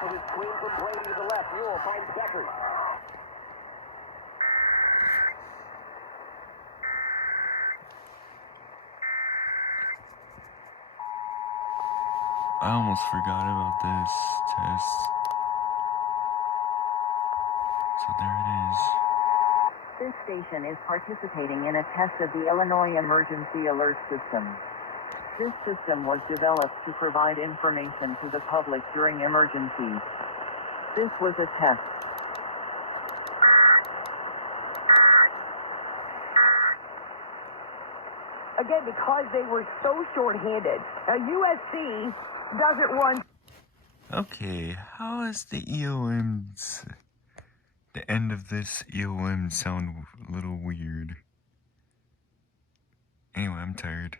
off of his screen from Brady to the left. Newell finds Beckers. I almost forgot about this test. So there it is. This station is participating in a test of the Illinois Emergency Alert System. This system was developed to provide information to the public during emergencies. This was a test. Again, because they were so short-handed. Now, USC doesn't run. Okay, how is the EOMs... The end of this EOM sound a little weird. Anyway, I'm tired.